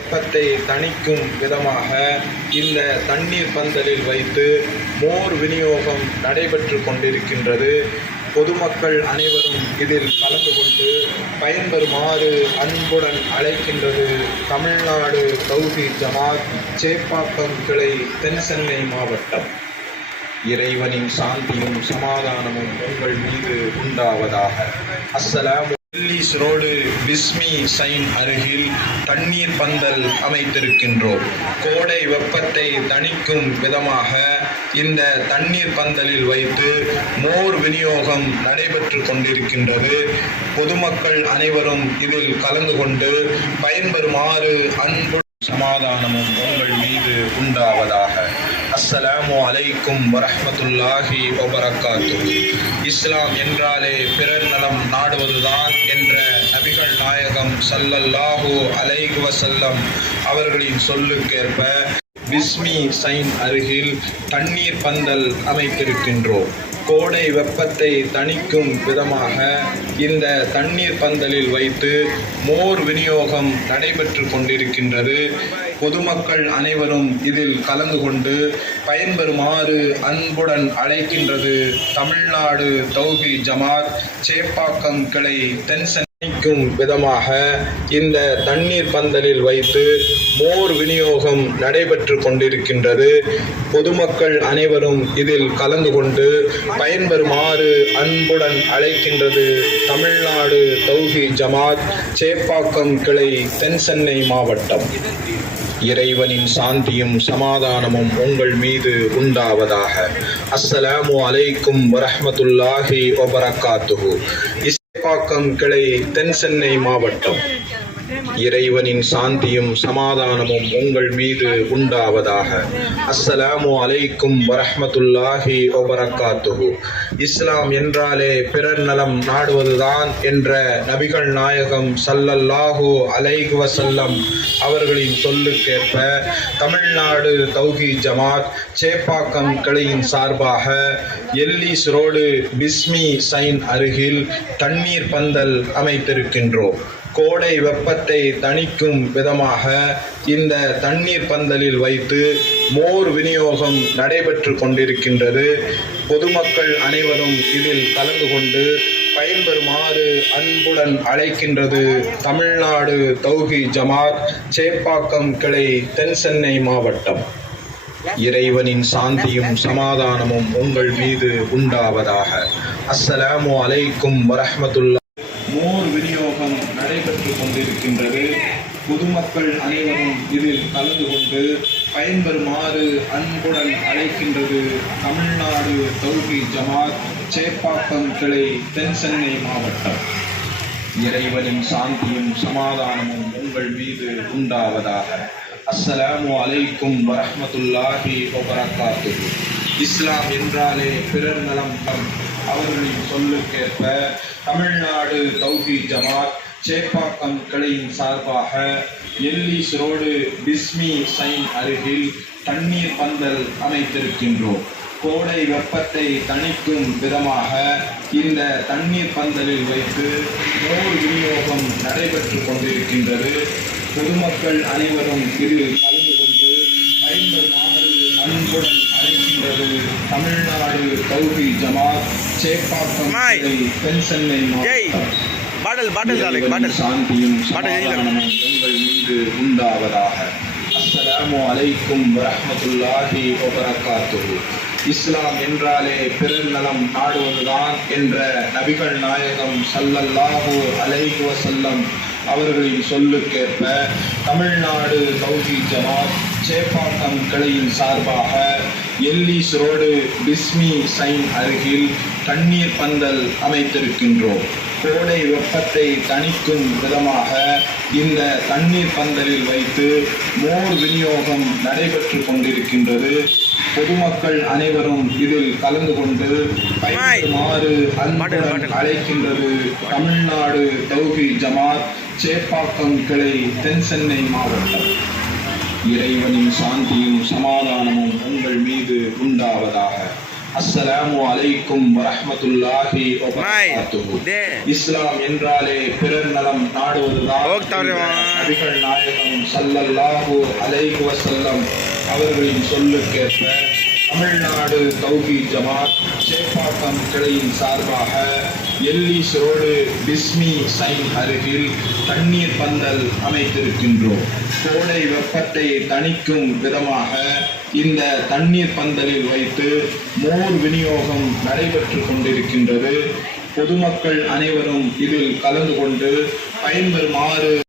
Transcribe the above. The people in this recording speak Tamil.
வெப்பத்தை தணிக்கும் விதமாக இந்த தண்ணீர் பந்தலில் வைத்து மோர் விநியோகம் நடைபெற்று கொண்டிருக்கின்றது. பொதுமக்கள் அனைவரும் இதில் கலந்து கொண்டு பயன்பெறுமாறு அன்புடன் அழைக்கின்றது. தமிழ்நாடு தௌஹி ஜமாத் சேப்பாக்கம் கிளை தென் சென்னை மாவட்டம். இறைவனின் சாந்தியும் சமாதானமும் உங்கள் மீது உண்டாவதாக. அஸ்ஸலாம் டெல்லிஸ் ரோடு பிஸ்மி சைன் அருகில் தண்ணீர் பந்தல் அமைத்திருக்கின்றோம். கோடை வெப்பத்தை தணிக்கும் விதமாக இந்த தண்ணீர் பந்தலில் வைத்து மோர் விநியோகம் நடைபெற்று கொண்டிருக்கின்றது. பொதுமக்கள் அனைவரும் இதில் கலந்து கொண்டு பயன்பெறுமாறு அன்பு சமாதானமும் உங்கள் மீது உண்டாவதாக. அஸ்ஸலாமு அலைக்கும் வரஹ்மத்துல்லாஹி வபரகாத்துஹு இஸ்லாம் என்றாலே பிறர் நலம் நாடுவதுதான் என்ற நபிகள் நாயகம் சல்லல்லாஹு அலைகு வசல்லம் அவர்களின் சொல்லுக்கேற்ப பிஸ்மி சைன் அருகில் தண்ணீர் பந்தல் அமைத்திருக்கின்றோம். கோடை வெப்பத்தை தணிக்கும் விதமாக இந்த தண்ணீர் பந்தலில் வைத்து மோர் விநியோகம் நடைபெற்று கொண்டிருக்கின்றது. பொதுமக்கள் அனைவரும் இதில் கலந்து கொண்டு பயன்பெறுமாறு அன்புடன் அழைக்கின்றது தமிழ்நாடு தௌஹி ஜமாத் சேப்பாக்கம் கிளை தென்சென்னை விதமாக இந்த தண்ணீர் பந்தலில் வைத்து மோர் விநியோகம் நடைபெற்று கொண்டிருக்கின்றது. பொதுமக்கள் அனைவரும் இதில் கலந்து கொண்டு பயன்பெறுமாறு அன்புடன் அழைக்கின்றது தமிழ்நாடு தௌஹி ஜமாத் சேப்பாக்கம் கிளை தென் சென்னை மாவட்டம். இறைவனின் சாந்தியும் சமாதானமும் உங்கள் மீது உண்டாவதாக. அஸ்ஸலாமு அலைக்கும் வரஹ்மத்துல்லாஹி வபரகாத்துஹு. இசைப்பாக்கம் கிளை தென் சென்னை மாவட்டம். இறைவனின் சாந்தியும் சமாதானமும் உங்கள் மீது உண்டாவதாக. அஸ்ஸலாமு அலைக்கும் வரஹமத்துல்லாஹி வபரகாத்துஹு. இஸ்லாம் என்றாலே பிறர் நலம் நாடுவதுதான் என்ற நபிகள் நாயகம் சல்லல்லாஹு அலைஹி வசல்லம் அவர்களின் சொல்லுக்கேற்ப தமிழ்நாடு தௌஹி ஜமாத் சேப்பாக்கம் கிளையின் சார்பாக எல்லிஸ் ரோடு பிஸ்மி சைன் அருகில் தண்ணீர் பந்தல் அமைத்திருக்கின்றோம். கோடை வெப்பத்தை தணிக்கும் விதமாக இந்த தண்ணீர் பந்தலில் வைத்து மோர் விநியோகம் நடைபெற்று கொண்டிருக்கின்றது. பொதுமக்கள் அனைவரும் இதில் கலந்து கொண்டு பயன்பெறுமாறு அன்புடன் அழைக்கின்றது தமிழ்நாடு தௌஹி ஜமாத் சேப்பாக்கம் கிளை தென் சென்னை மாவட்டம். இறைவனின் சாந்தியும் சமாதானமும் உங்கள் மீது உண்டாவதாக. அஸ்ஸலாமு அலைக்கும் வரஹமத்துல்லா மோர் விநியோகம் இருக்கின்றது. பொதுமக்கள் அனைவரும் இதில் கலந்து கொண்டு பயன்பெறுமாறு அன்புடன் அழைக்கின்றது தமிழ்நாடு தௌஹி ஜமாத் சேப்பாக்கம் கிளை தென் சென்னை மாவட்டம். இறைவனின் சாந்தியும் சமாதானமும் உங்கள் மீது உண்டாவதாக. அஸ்ஸலாமு அலைக்கும் வரஹ்மத்துல்லாஹி வபரகாத்துஹு. இஸ்லாம் என்றாலே பிறர் நலம் தம் அவர்களின் சொல்லுக்கேற்ப தமிழ்நாடு தௌஹி ஜமாத் சேப்பாக்கம் கிளையின் சார்பாக எல்லிஸ் ரோடு பிஸ்மி சைன் அருகில் தண்ணீர் பந்தல் அமைத்திருக்கின்றோம். கோடை வெப்பத்தை தணிக்கும் விதமாக இந்த தண்ணீர் பந்தலில் வைத்து மோர் விநியோகம் நடைபெற்று கொண்டிருக்கின்றது. பொதுமக்கள் அனைவரும் இதில் கலந்து கொண்டு பயன்பெறுமாறு அன்புடன் அழைக்கின்றது. தமிழ்நாடு தௌஹி ஜமாத் சேப்பாக்கம் மாய். கிளை, தென் சென்னை ஜெய். மாவட்டம் பாட்டல் எழுதிடலாம். சமாதானமும் உங்கள் மீது உண்டாவதாக. அஸ்ஸலாமு அலைக்கும் வரஹ்மத்துல்லாஹி வபரகாத்துஹு. இஸ்லாம் என்றாலே பிறர் நலம் நாடுவதுதான் என்ற நபிகள் நாயகம் ஸல்லல்லாஹு அலைஹி வஸல்லம் அவர்களின் சொல்லுக்கேற்ப தமிழ்நாடு தௌஹி ஜமாத் சேப்பாக்கம் கிளையின் சார்பாக எல்லிஸ் ரோடு பிஸ்மி சைன் அருகில் தண்ணீர் பந்தல் அமைத்திருக்கின்றோம். கோடை வெப்பத்தை தணிக்கும் விதமாக இந்த தண்ணீர் பந்தலில் வைத்து மோர் விநியோகம் நடைபெற்று கொண்டிருக்கின்றது. பொதுமக்கள் அனைவரும் இதில் கலந்து கொண்டு பயன்பெறுமாறு அன்புடன் அழைக்கின்றது தமிழ்நாடு தௌஹி ஜமாத் சேப்பாக்கம் கிளை தென் சென்னை மாவட்டம். இறைவனின் சாந்தியும் சமாதானமும் உங்கள் மீது உண்டாவதாக அஸ்ஸலாமு அலைக்கும் வரஹ்மத்துல்லாஹி இஸ்லாம் என்றாலே பிறர் நலம் நாடுவதுதான். நாயகம் சல்லல்லாஹு அலைஹி வசல்லம் அவர்களின் சொல்லுக்கேற்ப தமிழ்நாடு தௌகி ஜமாத் சேப்பாக்கம் கிளையின் சார்பாக எல்லிஸ் ரோடு பிஸ்மி சைன் அருகில் தண்ணீர் பந்தல் அமைத்திருக்கின்றோம். கோடை வெப்பத்தை தணிக்கும் விதமாக இந்த தண்ணீர் பந்தலில் வைத்து மோர் விநியோகம் நடைபெற்று கொண்டிருக்கின்றது. பொதுமக்கள் அனைவரும் இதில் கலந்து கொண்டு பயன்பெறுமாறு